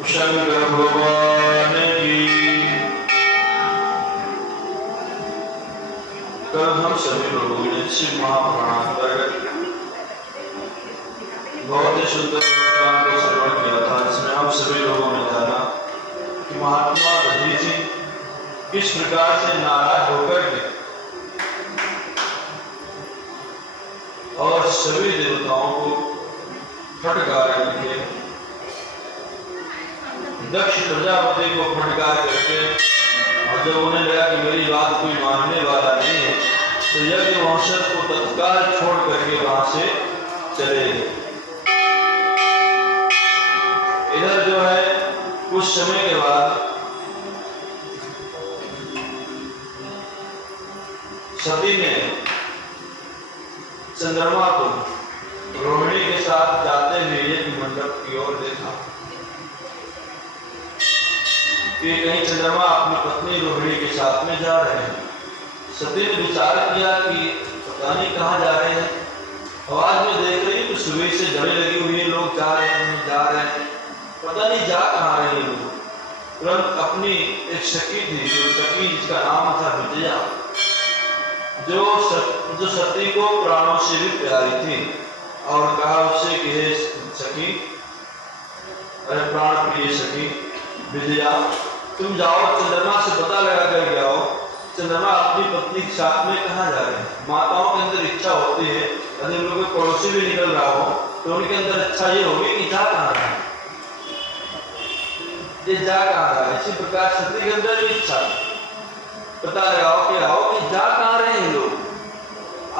शंकर भगवान की। कल हम सभी लोगों ने शिव महापुराण अंतर्गत बहुत ही सुंदर ज्ञान को श्रवण किया था, जिसमें हम सभी लोगों ने जाना कि महात्मा दधी जी किस प्रकार से नाराज होकर के और सभी देवताओं को फटकार करके दक्ष प्रजापति को फटकार करके, और जब उन्हें लगा कि मेरी बात कोई मानने वाला नहीं है तो यज्ञ वंशज को तत्काल छोड़ करके वहां से चले गए। इधर जो है कुछ समय के बाद सती ने चंद्रमा को रोहिणी के साथ जाते हुए यज्ञ मंडप की ओर देखा कि कहीं चंद्रमा अपनी पत्नी रोहिणी के साथ में जा रहे हैं। सती ने विचार किया कि पता नहीं कहाँ जा रहे हैं, आवाज में देख रही तो सुबह से जड़े लगी हुई है, लोग जा रहे हैं, पता नहीं जा कहाँ रहे हैं लोग। तुरंत अपनी एक सखी थी, जो सखी जिसका नाम था विजया, जो सती को प्राणों से भी प्यारी थी, और कहा उससे कि हे सखी, अरे प्राण प्रिय सखी विजया, तुम जाओ चंद्रमा से पता लगा कर आओ चंद्रमा अपनी पत्नी के साथ में कहाँ जा रहे हैं। माताओं के अंदर इच्छा होती है, यदि उन लोगों के पड़ोसी भी निकल रहा हो तो उनके अंदर इच्छा ये होगी कि जा कहाँ रहा है, ये जा कहाँ रहा है। इसी प्रकार सती के अंदर भी इच्छा पता लगाओ कि आओ कि जा कहाँ रहे हैं लोग।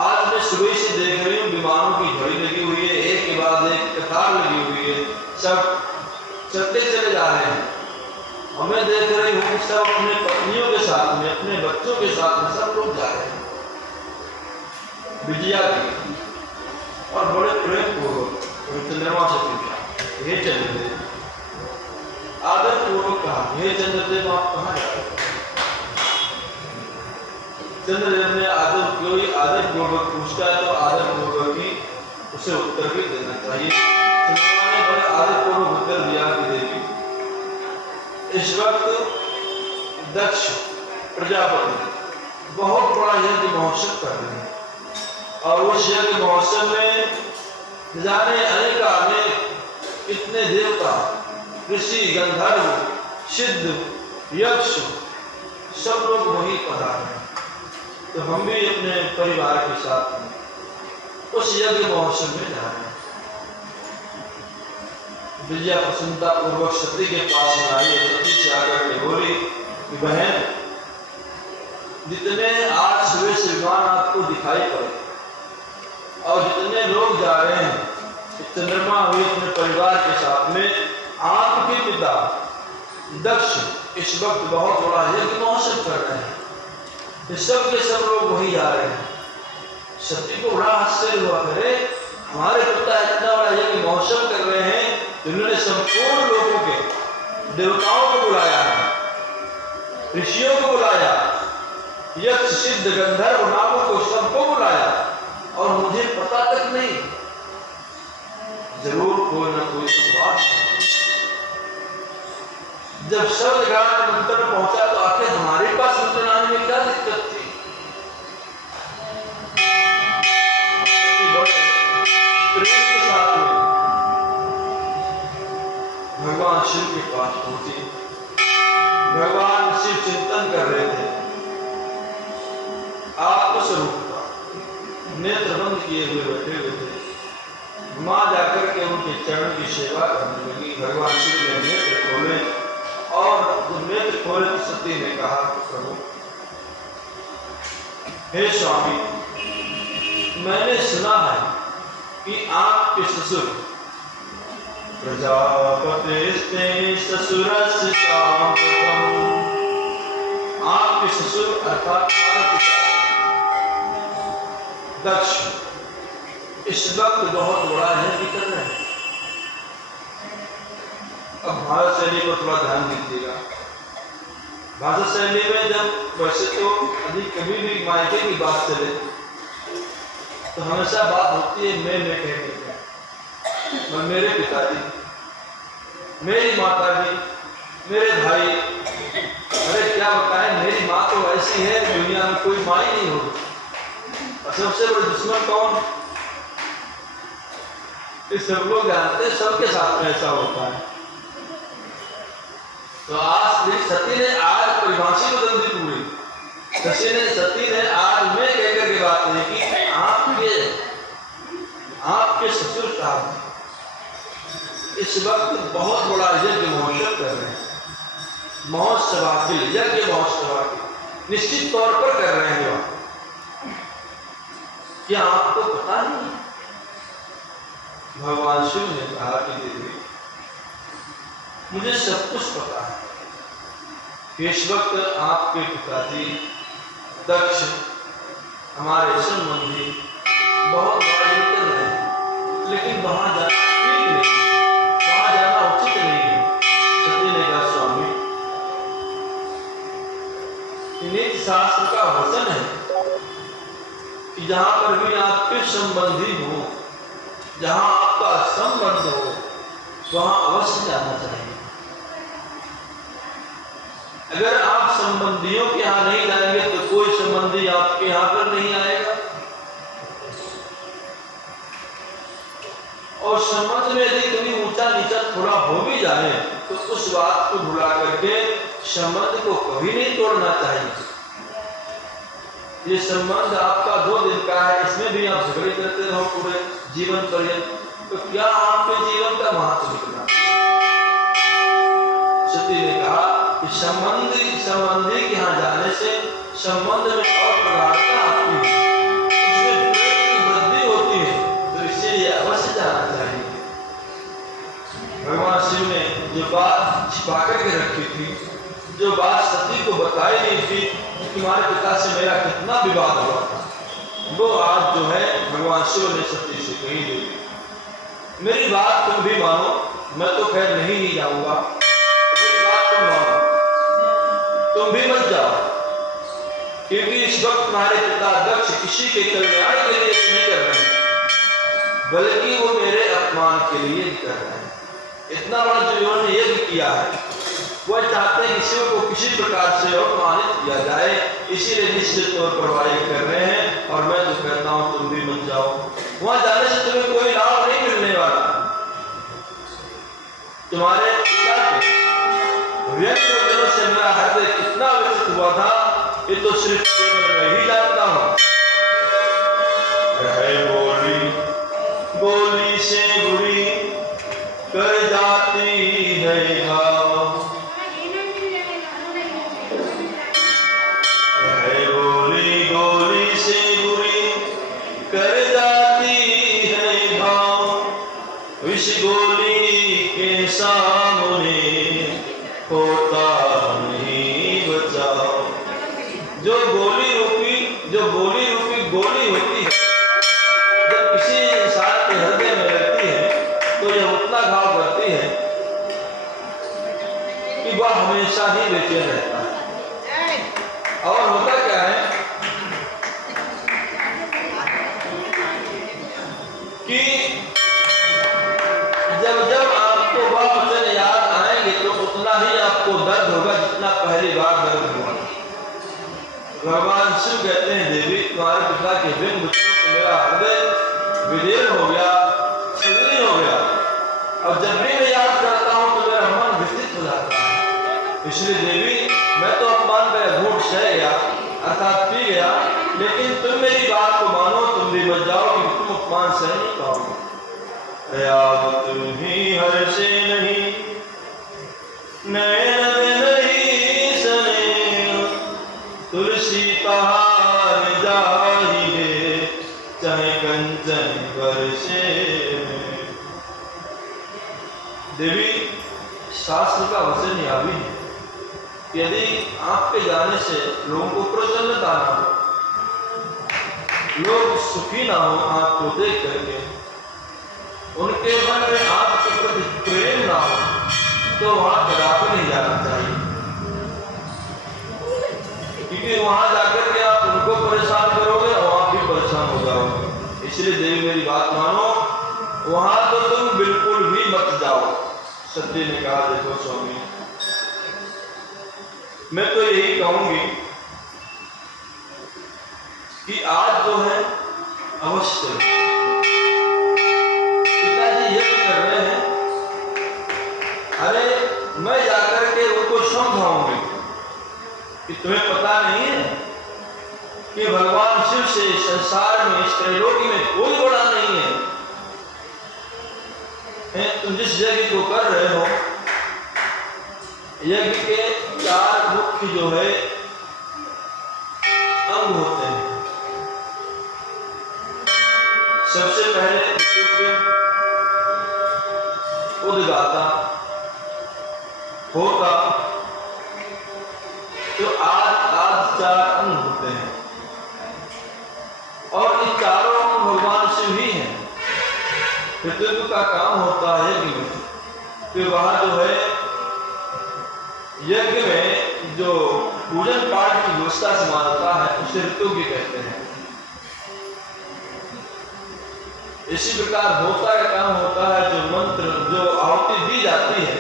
आज मैं सुबह से देख रही हूँ विमानों की झड़ी लगी हुई है, एक के बाद एक कतार लगी हुई है, सब चलते चले जा रहे हैं। और मैं देख रही हूँ कि सब अपने पत्नियों के साथ में, अपने बच्चों के साथ में सब लोग जा रहे हैं विजया की। और बड़े प्रेम पूर्वक चंद्रमा से पूछा, हे चंद्रदेव, आदर पूर्वक कहा, हे चंद्रदेव आप कहाँ जा रहे हैं। चंद्रदेव ने आदर पूर्वक पूछता है तो आदर पूर्वक ही उसे उत्तर भी देना चाहिए। चंद्रमा ने बड़े आदर पूर्वक उत्तर दिया कि देवी, इस वक्त दक्ष प्रजापति बहुत बड़ा यज्ञ महोत्सव कर रहे हैं, और उस यज्ञ महोत्सव में जाने अनेक कितने देवता, ऋषि, गंधर्व, सिद्ध, यक्ष सब लोग वही पधारे हैं। तो हम भी अपने परिवार के साथ उस यज्ञ महोत्सव में जा रहे हैं। विजया प्रसन्नता पूर्वक सती के पास में आई, सती से आकर के बोली कि बहन, जितने आज सुबह से विमान आपको दिखाई पड़े और जितने लोग जा रहे हैं, चंद्रमा हुए अपने परिवार के साथ में, आपके पिता दक्ष इस वक्त बहुत बड़ा यज्ञ महोत्सव कर रहे हैं, सब के सब लोग वही जा रहे हैं। सती को बड़ा आश्चर्य हुआ, करे हमारे पिता इतना बड़ा यज्ञ महोत्सव कर रहे हैं, उन्होंने संपूर्ण लोगों के, देवताओं को बुलाया, ऋषियों को बुलाया, यक्ष, सिद्ध, गंधर्व, नागों को सबको बुलाया, और मुझे पता तक नहीं। जरूर कोई ना कोई तो बात है। जब सब जगह मंत्र पहुंचा तो आखिर हमारे पास मंत्र आने में क्या दिक्कत थी। प्रेम के साथ में भगवान शिव के पास पहुंची। भगवान शिव चिंतन कर रहे थे, आत्मस्वरूप का नेत्र बंद किए हुए बैठे हुए थे। मां जाकर के उनके चरण की सेवा करने लगी। भगवान शिव ने नेत्र खोले, और जब नेत्र खोले तो सती ने कहा, प्रभु, हे स्वामी, मैंने सुना है कि आपके ससुर प्रजापतिस्ते ससुरस्य साम्प्रतम्, आपके ससुर अर्थात दक्ष इस वक्त बहुत बड़ा यज्ञ कर रहे हैं। अब भाषा शैली पर थोड़ा ध्यान दीजिएगा। भाषा शैली में जब वैसे तो अधिक कभी भी मायके की बात चले तो हमेशा बात होती है मैं कहते हैं, मेरे पिताजी, मेरी माता जी, मेरे भाई, अरे क्या बताएं, मेरी माँ तो ऐसी है दुनिया में कोई माँ ही नहीं होगी। और सबसे बड़ा दुश्मन कौन? ये सब लोग जानते हैं, सबके साथ में ऐसा होता है। तो आज सती ने आज परिभाषा बदल दी पूरी। सती ने आज मैं कहकर के बात कही कि आपके ससुर साहब इस वक्त बहुत बड़ा यज्ञ महोत्सव कर रहे हैं, यज्ञ महोत्सव निश्चित तौर पर कर रहे हैं। क्या आपको पता नहीं? भगवान शिव ने कहा कि देवी मुझे सब कुछ पता है कि इस वक्त आपके पिताजी दक्ष हमारे संबंधी बहुत बड़ा यज्ञ कर रहे हैं, लेकिन वहां जाना ठीक नहीं, वहां जाना उचित नहीं है। सती ने कहा स्वामी, नीति शास्त्र का वचन है कि जहां पर भी आपके संबंधी हो, जहां आपका संबंध हो, वहां अवश्य जाना चाहिए। अगर आप संबंधियों के यहाँ नहीं जाएंगे तो कोई संबंधी आपके यहाँ पर नहीं आएगा। और संबंध में यदि कभी ऊंचा नीचा थोड़ा हो भी जाए तो उस बात को भुला करके संबंध को कभी नहीं तोड़ना चाहिए। ये संबंध आपका 2 दिन का है, इसमें भी आप झगड़े करते रहो पूरे जीवन पर्यंत, तो क्या आपके जीवन का महत्व निकला? सती ने कहा कि संबंधी के यहाँ जाने से संबंध में और प्रगाढ़ता आती है, उसमें प्रेम की वृद्धि होती है, तो इसीलिए अवश्य जाना चाहिए। भगवान शिव ने जो बात छिपा करके रखी थी, जो बात सती को बताई नहीं थी कि तुम्हारे पिता से मेरा कितना विवाद हुआ था, वो आज जो है भगवान शिव ने सती से कही दी। मेरी बात तुम भी मानो, मैं तो खैर नहीं ही जाऊंगा, मेरी बात तुम मानो, तुम भी मत जाओ, क्योंकि इस वक्त तुम्हारे पिता दक्ष किसी के कल्याण के लिए नहीं कर रहे हैं, बल्कि वो मेरे अपमान के लिए कर रहे हैं। इतना बड़ा जो उन्होंने यज्ञ किया है, वह चाहते हैं कि शिव को किसी प्रकार से अपमानित किया जाए, इसीलिए निश्चित तौर पर वायु कर रहे हैं। और मैं तो कहता हूं तुम भी मत जाओ, वहां जाने से तुम्हें कोई लाभ नहीं मिलने वाला। तुम्हारे पिता के व्यक्त वचनों से मेरा हृदय कितना विकसित हुआ था, ये तो सिर्फ केवल मैं ही जानता हूं। बोली से बुरी कर जाती है घाव, गोली से बुरी कर जाती है घाव, इस गोली के सामने होता नहीं बचाओ। जो गोली रूपी गोली होती है, जब किसी इंसान के हृदय में लगती है तो यह उतना घाव करती है कि वह हमेशा ही बेचैन रहता है। और होता क्या है कि जब आपको वह वचन याद आएंगे तो उतना ही आपको दर्द होगा जितना पहली बार दर्द हुआ। भगवान शिव कहते हैं देवी तुम्हारे पिता के बिन वचनों से मेरा हृदय विदीर्ण हो गया, शिथिल हो गया, और जब भी मैं याद करता हूं तो मेरा मन विचलित हो जाता है। इसलिए देवी मैं तो अपमान का घूंट सह गया, अर्थात पी गया, लेकिन तुम मेरी बात को मानो, तुम भी मत जाओ कि तुम अपमान सह नहीं पाओगे। तुम ही हर से नहीं नैन नहीं सने, तुलसी कहार जाइए चाहे कंचन बरसे। देवी शास्त्र का वचन यह भी है कि यदि आपके जाने से लोगों को प्रसन्नता ना हो, लोग सुखी ना हो आपको देख करके, उनके मन में आपके प्रति प्रेम ना हो, तो वहां कदापि नहीं जाना चाहिए, क्योंकि वहां जाकर के आप उनको परेशान करोगे और आप भी परेशान हो जाओगे। इसलिए देवी मेरी बात मानो, वहां तो तुम बिल्कुल भी मत जाओ। सती ने कहा, देखो स्वामी, मैं तो यही कहूंगी कि आज जो है अवश्य पिताजी यज्ञ कर रहे हैं, अरे मैं जाकर के उनको समझाऊंगी कि तुम्हें पता नहीं है कि भगवान शिव से संसार में, इस त्रैलोकी में कोई बड़ा नहीं है। तुम जिस यज्ञ को कर रहे हो, यज्ञ के 4 मुख्य जो है अंग होते हैं। सबसे पहले उद्गाता, होता, तो आज 4 अंग होते हैं और इन चारों अंग भगवान शिव ही हैं। ऋतु का काम होता है यज्ञ में, फिर वहां जो है यज्ञ में जो पूजन पाठ की व्यवस्था संभालता है उसे ऋतु की कहते हैं। इसी प्रकार होता का काम होता है, जो मंत्र, जो आहुति दी जाती है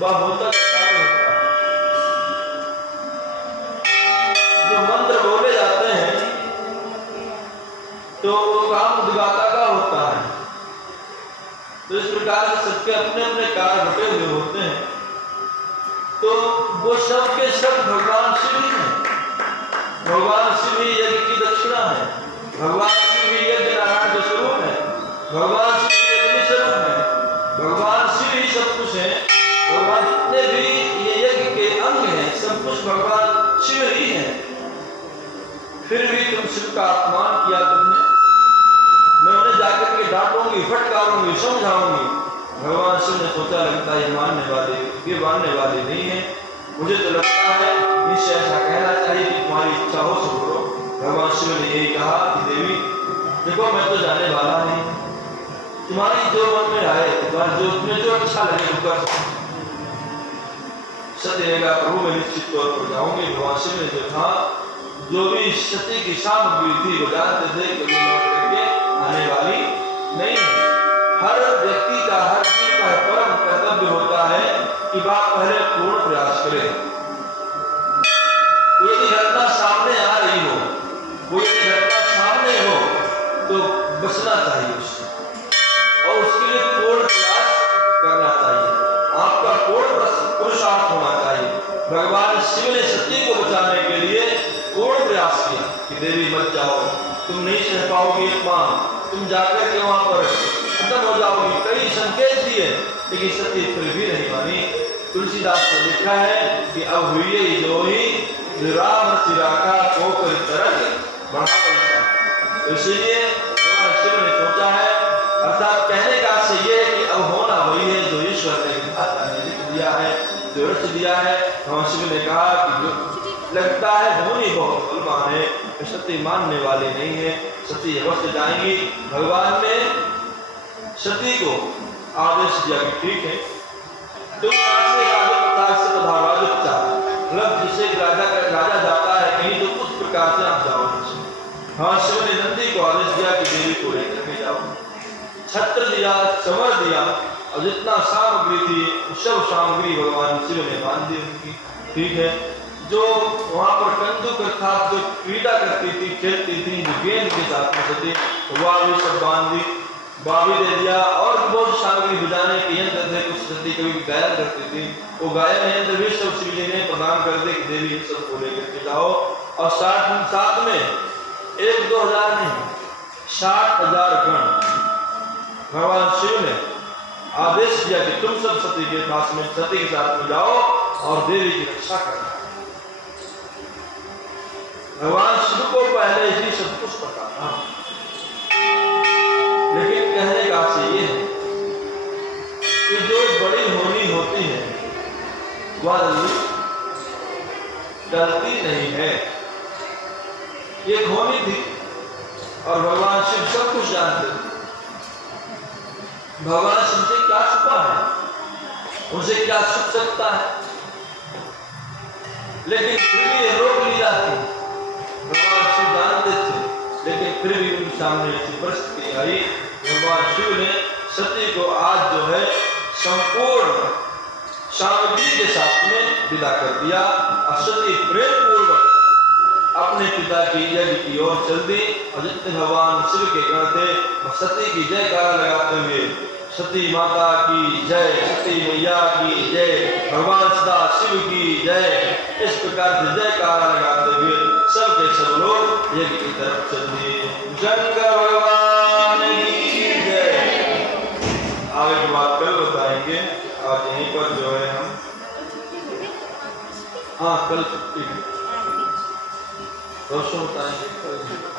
वह होता का काम होता है। जो मंत्र बोले जाते हैं तो वो काम उद्गाता का होता है। तो इस प्रकार से सबके अपने अपने कार्य बटे हुए होते हैं, तो वो सब के सब भगवान शिव ही हैं। भगवान शिव ही यज्ञ की दक्षिणा है, भगवान शिव ही यज्ञ नारायण के स्वरूप है, भगवान शिव ही यज्ञ स्वरूप है, भगवान शिव ही सब कुछ है। भगवान जितने भी ये यज्ञ के अंग हैं, सब कुछ भगवान शिव ही है। फिर भी तुम शिव का अपमान किया तुमने, मैं उन्हें जाकर के डांटूंगी, फटकारूंगी, समझाऊंगी। भगवान शिव ने सोचा, लगता है ये मानने वाली नहीं है। मुझे तो लगता है इसे ऐसा कहना चाहिए कि तुम्हारी इच्छा हो सो करो। भगवान शिव ने यही कहा कि देवी देखो, मैं तो जाने वाला नहीं, तुम्हारी जो मन में आए, तुम्हें जो अच्छा लगे वो कर सकते। सत्य ने कहा, प्रभु मैं निश्चित तौर पर जाऊंगी। भगवान शिव ने जो था, जो भी सत्य की सामग्री थी वो जानते थे कि लौट करके आने वाली नहीं है। हर व्यक्ति का, हर जीव का परम कर्तव्य होता है कि वह पहले पूर्ण प्रयास करे। कोई घटना सामने आ रही हो, कोई घटना सामने हो तो बचना चाहिए उससे, और उसके लिए पूर्ण प्रयास करना चाहिए। आपका पूर्ण पुरुषार्थ होना चाहिए। भगवान शिव ने सती को बचाने के लिए पूर्ण प्रयास किया कि देवी मत जाओ, तुम नहीं सह पाओगी अपमान, तुम जाकर के वहां पर खत्म हो जाओगी। कई संकेत दिए, लेकिन सती फिर भी नहीं मानी। तुलसीदास ने लिखा है कि अब हुई जो ही राम सिराका को कर तरक बढ़ा। इसलिए भगवान शिव ने सोचा है, अर्थात कहने का से ये है कि अब होना वही है जो ईश्वर ने लिख दिया है, जो रच दिया है। भगवान शिव ने कहा कि जो लगता है होनी बहुत बलवान है, सती मानने वाले नहीं है, सती अवश्य जाएंगी। भगवान ने सती को आदेश दिया कि ठीक है, तुम मतलब जिसे राजा जाता है कहीं तो उस प्रकार से आप जाओ। हाँ, शिव ने नंदी को आदेश दिया कि देवी को लेकर के जाओ। छत्र दिया, चमर दिया, और जितना सामग्री थी सब सामग्री भगवान शिव ने बांध दी उनकी। ठीक है, जो वहां पर कंदुक अर्थात जो क्रीड़ा करती थी, खेलती थी, जो गेंद के साथ में थी, वह भी सब बांध दी, बाबी दे दिया। और बहुत सामग्री बजाने के यंत्र थे, कुछ सती कभी गायन करती थी, वो गायन यंत्र भी सब शिव जी ने प्रदान कर दे कि देवी सबको लेकर के जाओ। और साथ में 1-2 हजार नहीं, 60,000 गण भगवान शिव ने आदेश दिया कि तुम सब सती के पास में, सती के साथ में जाओ और देवी की रक्षा करना। भगवान शिव को पहले ही सब कुछ पता था, लेकिन कहने का से ये है कि जो बड़ी होनी होती है वह गलती नहीं है। ये होनी थी और भगवान शिव सब कुछ जानते थे। भगवान शिव से क्या छुपा है, उनसे क्या छुप सकता है, लेकिन फिर भी ये रोक ली जाती। भगवान शिव जानते थे, लेकिन फिर भी उनके सामने ऐसी परिस्थिति आई। भगवान शिव ने सती को आज जो है संपूर्ण सामग्री के साथ में विदा कर दिया और सती प्रेम पूर्वक अपने पिता की यज्ञ की ओर चल दी। और जितने भगवान शिव के गण थे वह सती की जयकारा लगाते हुए सती माता की जय, सती मैया की जय, भगवान सदा शिव की जय, इस प्रकार से जयकारा लगाते हुए सबके सब लोग यज्ञ की तरफ चल दिए। शंकर भगवान की जय। आगे की बात कल बताएंगे। आज यहीं पर जो है हम कल छुट्टी परसों बताएंगे।